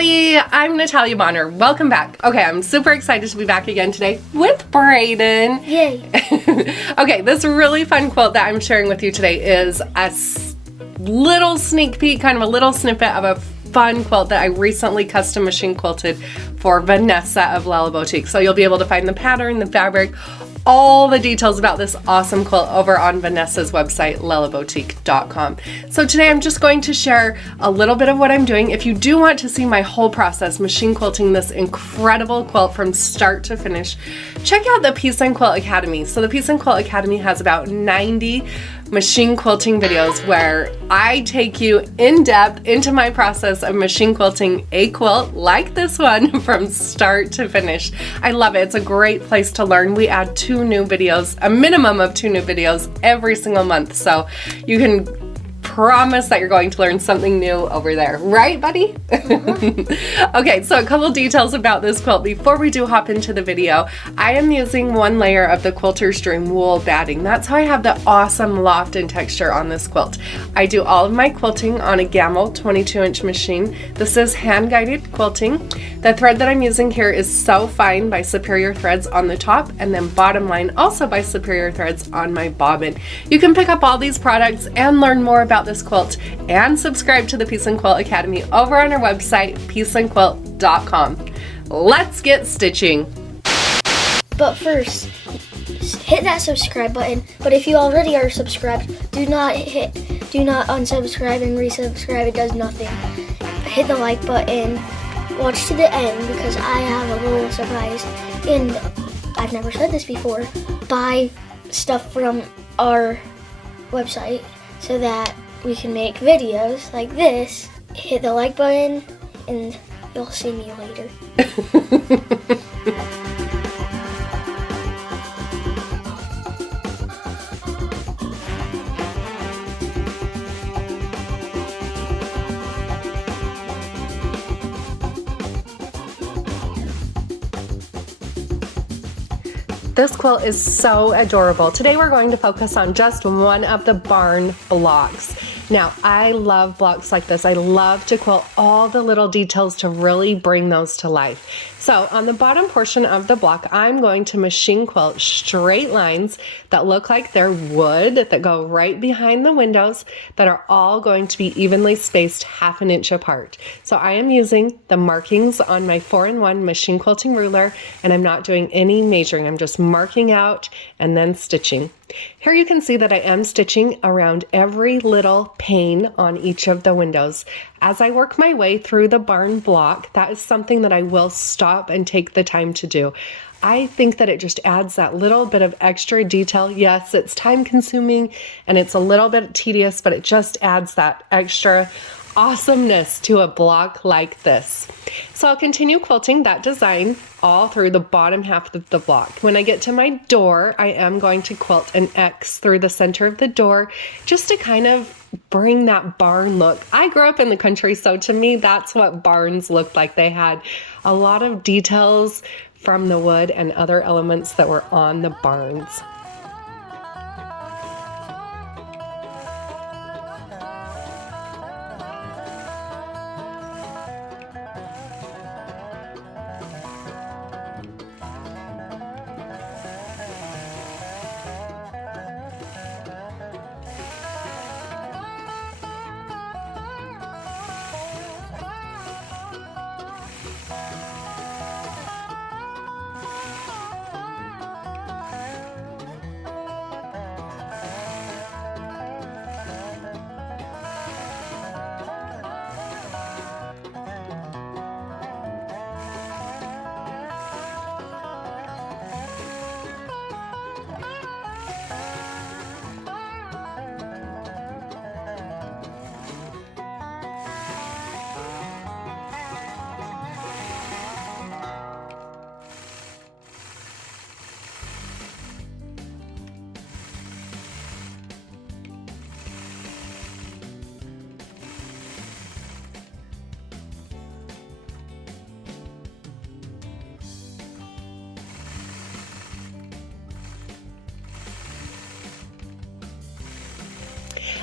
everybody, I'm Natalia Bonner. Welcome back. Okay, I'm super excited to be back again today with Brayden. Yay. Okay, this really fun quilt that I'm sharing with you today is a little sneak peek, kind of a little snippet of a fun quilt that I recently custom machine quilted for Vanessa of Lella Boutique. So you'll be able to find the pattern, the fabric, all the details about this awesome quilt over on Vanessa's website, lellaboutique.com. So today I'm just going to share a little bit of what I'm doing. If you do want to see my whole process machine quilting this incredible quilt from start to finish, check out the Peace and Quilt Academy. So the Peace and Quilt Academy has about 90 machine quilting videos where I take you in depth into my process of machine quilting a quilt like this one from start to finish. I love it. It's a great place to learn. We add 2 new videos, a minimum of 2 new videos every single month. So you can promise that you're going to learn something new over there. Right, buddy? Okay, so a couple details about this quilt before we do hop into the video. I am using 1 layer of the Quilter's Dream wool batting. That's how I have the awesome loft and texture on this quilt. I do all of my quilting on a Gamble 22-inch machine. This is hand-guided quilting. The thread that I'm using here is So Fine by Superior Threads on the top, and then Bottom Line also by Superior Threads on my bobbin. You can pick up all these products and learn more about this quilt and subscribe to the Peace and Quilt Academy over on our website, peaceandquilt.com. Let's get stitching. But first, hit that subscribe button. But if you already are subscribed, do not unsubscribe and resubscribe. It does nothing. Hit the like button. Watch to the end because I have a little surprise. And I've never said this before. Buy stuff from our website so that we can make videos like this. Hit the like button and you'll see me later. This quilt is so adorable. Today we're going to focus on just one of the barn blocks. Now, I love blocks like this. I love to quilt all the little details to really bring those to life. So on the bottom portion of the block, I'm going to machine quilt straight lines that look like they're wood that go right behind the windows that are all going to be evenly spaced 1/2 inch apart. So I am using the markings on my 4-in-1 machine quilting ruler, and I'm not doing any measuring. I'm just marking out and then stitching. Here you can see that I am stitching around every little pane on each of the windows. As I work my way through the barn block, that is something that I will stop and take the time to do. I think that it just adds that little bit of extra detail. Yes, it's time consuming and it's a little bit tedious, but it just adds that extra awesomeness to a block like this. So I'll continue quilting that design all through the bottom half of the block. When I get to my door, I am going to quilt an X through the center of the door just to kind of bring that barn look. I grew up in the country, so to me, that's what barns looked like. They had a lot of details from the wood and other elements that were on the barns.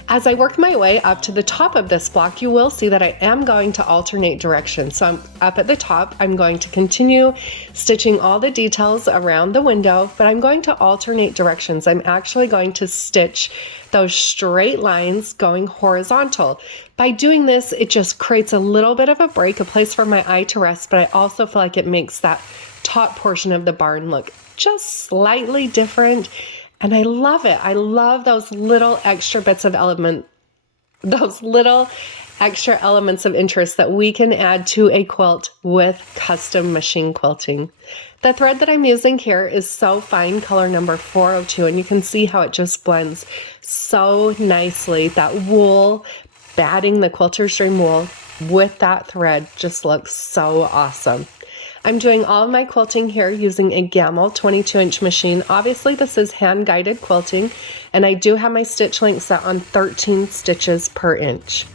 As I work my way up to the top of this block, you will see that I am going to alternate directions. So I'm up at the top, I'm going to continue stitching all the details around the window, but I'm going to alternate directions. I'm actually going to stitch those straight lines going horizontal. By doing this, it just creates a little bit of a break, a place for my eye to rest, but I also feel like it makes that top portion of the barn look just slightly different. And I love it. I love those little extra bits of those little extra elements of interest that we can add to a quilt with custom machine quilting. The thread that I'm using here is So Fine color number 402, and you can see how it just blends so nicely. That wool, batting the quilter's dream wool with that thread just looks so awesome. I'm doing all of my quilting here using a Gammill 22-inch machine. Obviously, this is hand-guided quilting, and I do have my stitch length set on 13 stitches per inch.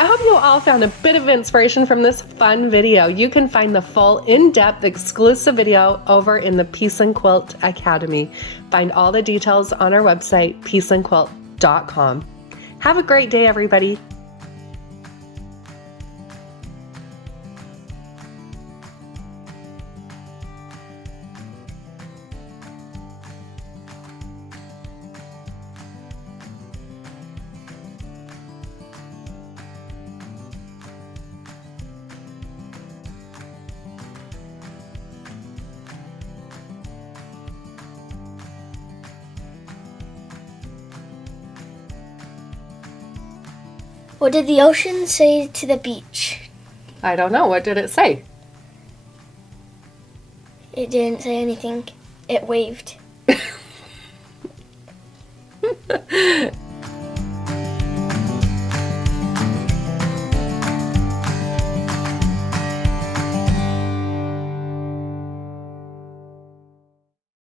I hope you all found a bit of inspiration from this fun video. You can find the full in-depth exclusive video over in the Piece and Quilt Academy. Find all the details on our website, pieceandquilt.com. Have a great day, everybody. What did the ocean say to the beach? I don't know. What did it say? It didn't say anything. It waved.